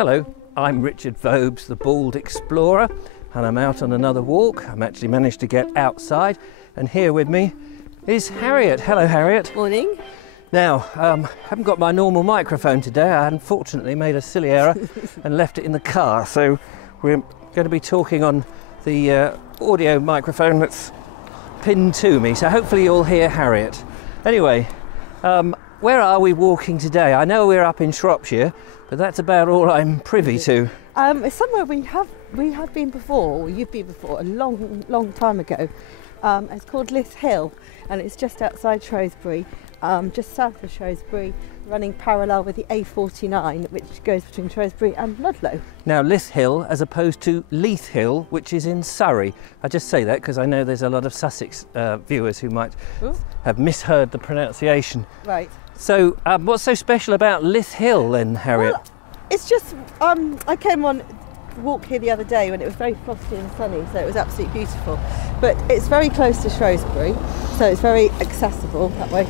Hello, I'm Richard Vobes, the Bald Explorer, and I'm out on another walk. I've actually managed to get outside, and here with me is Harriet. Hello, Harriet. Morning. Now, I haven't got my normal microphone today. I unfortunately made a silly error and left it in the car, so we're going to be talking on the audio microphone that's pinned to me, so hopefully you'll hear Harriet. Anyway, where are we walking today? I know we're up in Shropshire, but that's about all I'm privy to. It's somewhere we have been before, or you've been before, a long time ago. It's called Lyth Hill, and it's just outside Shrewsbury, just south of Shrewsbury, running parallel with the A49, which goes between Shrewsbury and Ludlow. Now, Lyth Hill as opposed to Lyth Hill, which is in Surrey. I just say that because I know there's a lot of Sussex viewers who might have misheard the pronunciation. Right. So, what's so special about Lyth Hill then, Harriet? Well, it's just, I came on a walk here the other day when it was very frosty and sunny, so it was absolutely beautiful. But it's very close to Shrewsbury, so it's very accessible that way.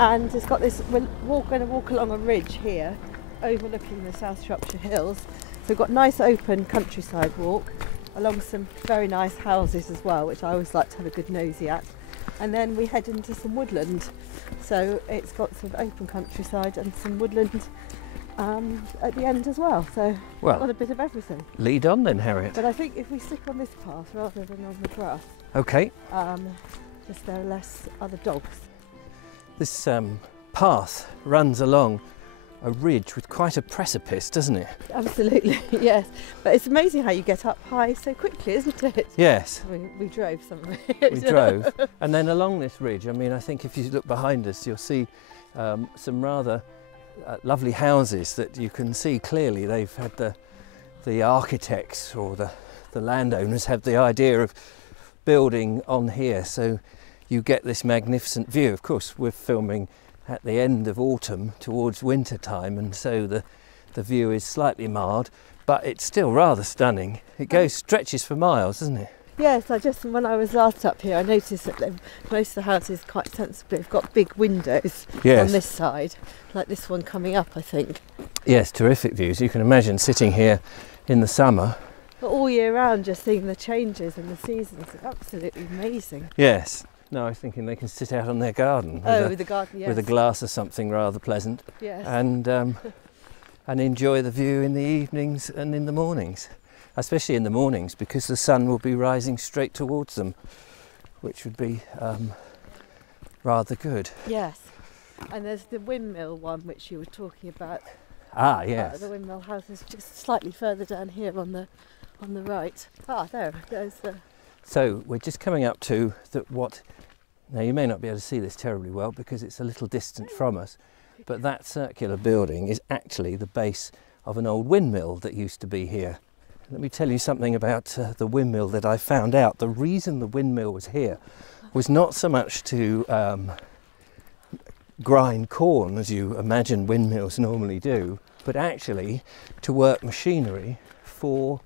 And it's got this, we're going to walk along a ridge here, overlooking the South Shropshire Hills. So we've got nice open countryside walk, along some very nice houses as well, which I always like to have a good nosy at. And then we head into some woodland. So it's got some open countryside and some woodland at the end as well. So well, got a bit of everything. Lead on then, Harriet. But I think if we stick on this path rather than on the grass, okay. just there are less other dogs. This path runs along a ridge with quite a precipice, doesn't it? Absolutely, yes. But it's amazing how you get up high so quickly, isn't it? Yes. We drove somewhere. We drove. And then along this ridge, I mean, I think if you look behind us, you'll see some rather lovely houses that you can see clearly they've had the architects or the landowners have the idea of building on here. So you get this magnificent view. Of course, we're filming at the end of autumn towards winter time, and so the view is slightly marred, but it's still rather stunning. It stretches for miles, doesn't it? Yes, when I was last up here, I noticed that most of the houses quite sensibly have got big windows on this side, like this one coming up, I think. Yes, terrific views. You can imagine sitting here in the summer. But all year round, just seeing the changes and the seasons, it's absolutely amazing. Yes. No, I was thinking they can sit out on their garden. With the garden, yes. With a glass of something rather pleasant. Yes. And enjoy the view in the evenings and in the mornings. Especially in the mornings, because the sun will be rising straight towards them, which would be rather good. Yes. And there's the windmill one, which you were talking about. Ah, yes. The windmill house is just slightly further down here on the right. Ah, there's the... So we're just coming up to what... Now, you may not be able to see this terribly well because it's a little distant from us, but that circular building is actually the base of an old windmill that used to be here. Let me tell you something about the windmill that I found out. The reason the windmill was here was not so much to grind corn, as you imagine windmills normally do, but actually to work machinery for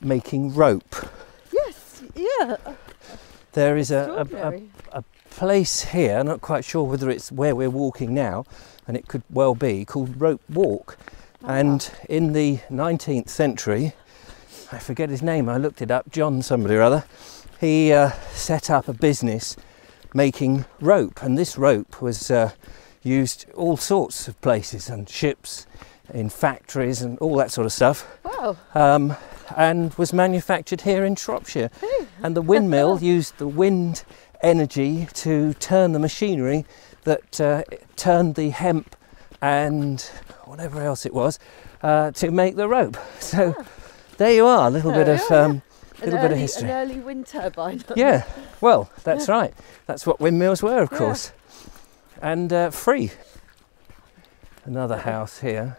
making rope. Yes, yeah. There is a place here, not quite sure whether it's where we're walking now, and it could well be, called Rope Walk. And in the 19th century, I forget his name, I looked it up, John somebody or other, he set up a business making rope, and this rope was used all sorts of places, on ships, in factories and all that sort of stuff. Wow. And was manufactured here in Shropshire. And the windmill used the wind energy to turn the machinery that turned the hemp and whatever else it was to make the rope. So there you are, a little bit of history. An early wind turbine. Yeah, well, that's right. That's what windmills were, of course. And free. Another house here,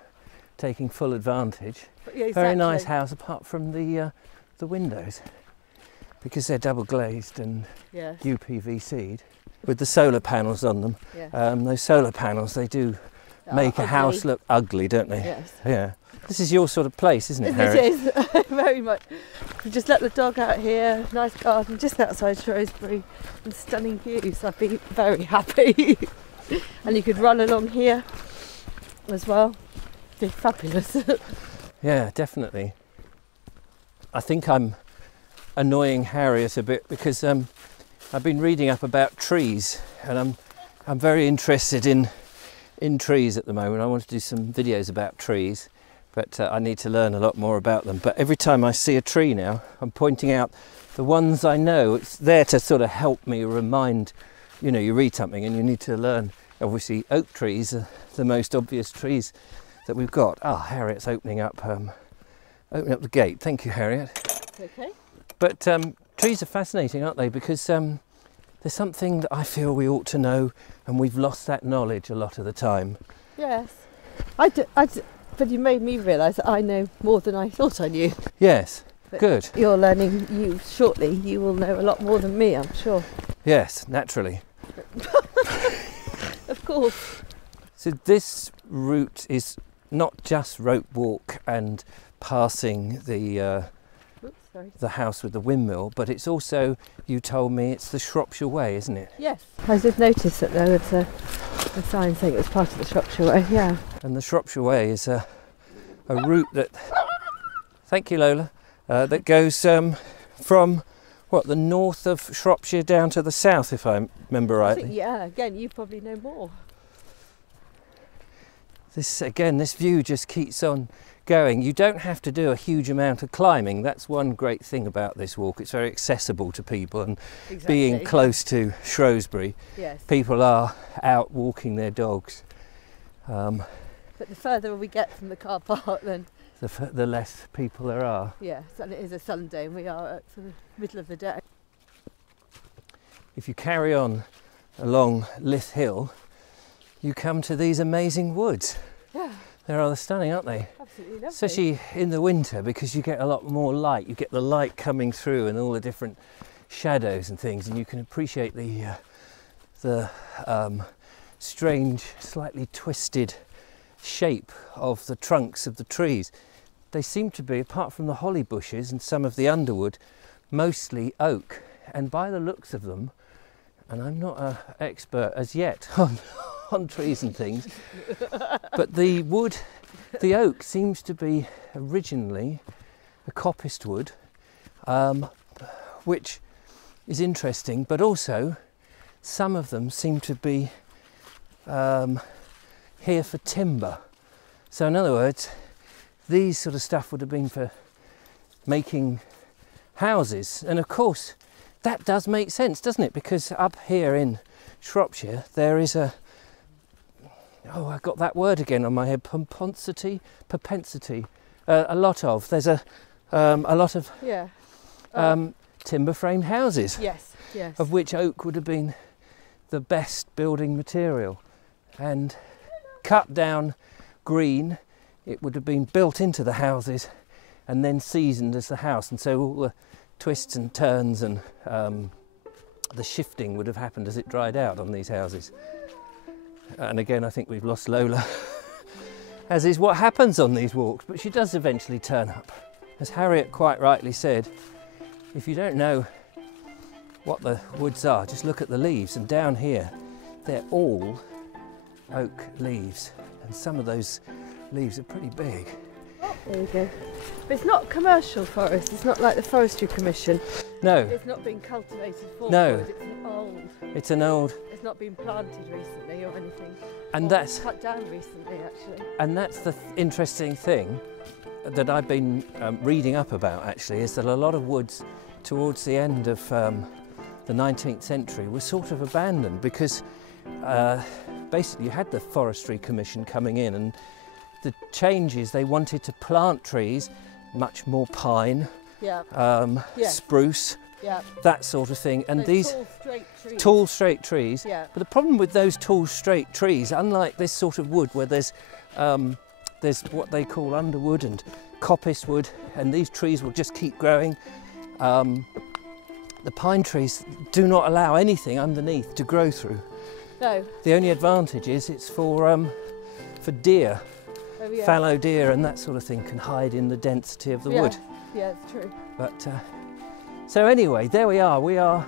taking full advantage. Yeah, exactly. Very nice house, apart from the windows, because they're double glazed and UPVC'd with the solar panels on them. Yes. Those solar panels, they do make a house look ugly, don't they? Yes. Yeah. This is your sort of place, isn't it, Harriet? It is, very much. We just let the dog out here, nice garden just outside Shrewsbury, and stunning views. I'd be very happy. And you could run along here as well. They're fabulous. Yeah, definitely. I think I'm annoying Harriet a bit because I've been reading up about trees, and I'm very interested in trees at the moment. I want to do some videos about trees, but I need to learn a lot more about them. But every time I see a tree now, I'm pointing out the ones I know. It's there to sort of help me remind, you know, you read something and you need to learn. Obviously, oak trees are the most obvious trees that we've got. Ah, Harriet's opening up the gate. Thank you, Harriet. Okay. But trees are fascinating, aren't they? Because there's something that I feel we ought to know, and we've lost that knowledge a lot of the time. Yes. But you made me realise that I know more than I thought I knew. Yes. But good. You're learning. Shortly, you will know a lot more than me, I'm sure. Yes, naturally. Of course. So this route is not just rope walk and passing the house with the windmill, but it's also, you told me, it's the Shropshire Way, isn't it? Yes. I did notice that there was a sign saying it was part of the Shropshire Way, yeah. And the Shropshire Way is a route that, thank you Lola, that goes from, what, the north of Shropshire down to the south, if I remember rightly. Yeah, again, you probably know more. This view just keeps on going. You don't have to do a huge amount of climbing. That's one great thing about this walk. It's very accessible to people, and being close to Shrewsbury, yes, people are out walking their dogs. But the further we get from the car park, then the less people there are. Yes, and it is a Sunday and we are at the middle of the day. If you carry on along Lyth Hill, you come to these amazing woods. Yeah. They're rather stunning, aren't they? Absolutely lovely. Especially in the winter, because you get a lot more light. You get the light coming through and all the different shadows and things, and you can appreciate the strange, slightly twisted shape of the trunks of the trees. They seem to be, apart from the holly bushes and some of the underwood, mostly oak. And by the looks of them, and I'm not an expert as yet on trees and things, but the oak seems to be originally a coppiced wood, which is interesting, but also some of them seem to be here for timber. So in other words, these sort of stuff would have been for making houses, and of course that does make sense, doesn't it? Because up here in Shropshire there is a, oh, I got that word again on my head, propensity, a lot of, there's a lot of timber framed houses, yes, yes, of which oak would have been the best building material, and cut down green, it would have been built into the houses and then seasoned as the house, and so all the twists and turns and the shifting would have happened as it dried out on these houses. And again, I think we've lost Lola, as is what happens on these walks, but she does eventually turn up. As Harriet quite rightly said, if you don't know what the woods are, just look at the leaves, and down here they're all oak leaves, and some of those leaves are pretty big. There you go. But it's not commercial forest, it's not like the Forestry Commission. No. It's not been cultivated for no. wood, it's old. It's an old. It's not been planted recently or anything. And or that's cut down recently, actually. And that's the interesting thing that I've been reading up about, actually, is that a lot of woods towards the end of the 19th century were sort of abandoned because basically you had the Forestry Commission coming in, and the changes, they wanted to plant trees, much more pine, spruce, that sort of thing, and these tall straight trees. Yeah. But the problem with those tall straight trees, unlike this sort of wood where there's what they call underwood and coppice wood, and these trees will just keep growing, the pine trees do not allow anything underneath to grow through. No. The only advantage is it's for deer. Oh, yeah. Fallow deer and that sort of thing can hide in the density of the wood. Yeah, it's true. But so anyway, there we are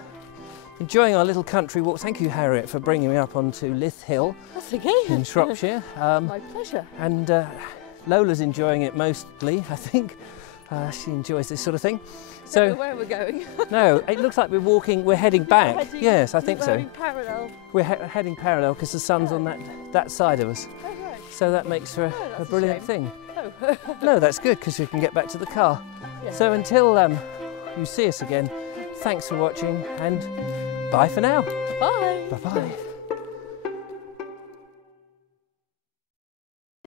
enjoying our little country walk. Thank you, Harriet, for bringing me up onto Lyth Hill. That's okay. In Shropshire. My pleasure. And Lola's enjoying it mostly, I think. She enjoys this sort of thing. So, I don't know where we're going. no, it looks like we're heading back. Yes, I think so. We're heading parallel. We're heading parallel because the sun's on that side of us. Oh, right. So that makes for a brilliant thing. Oh. No, that's good because we can get back to the car. Yeah. So until you see us again, thanks for watching and bye for now. Bye. Bye-bye.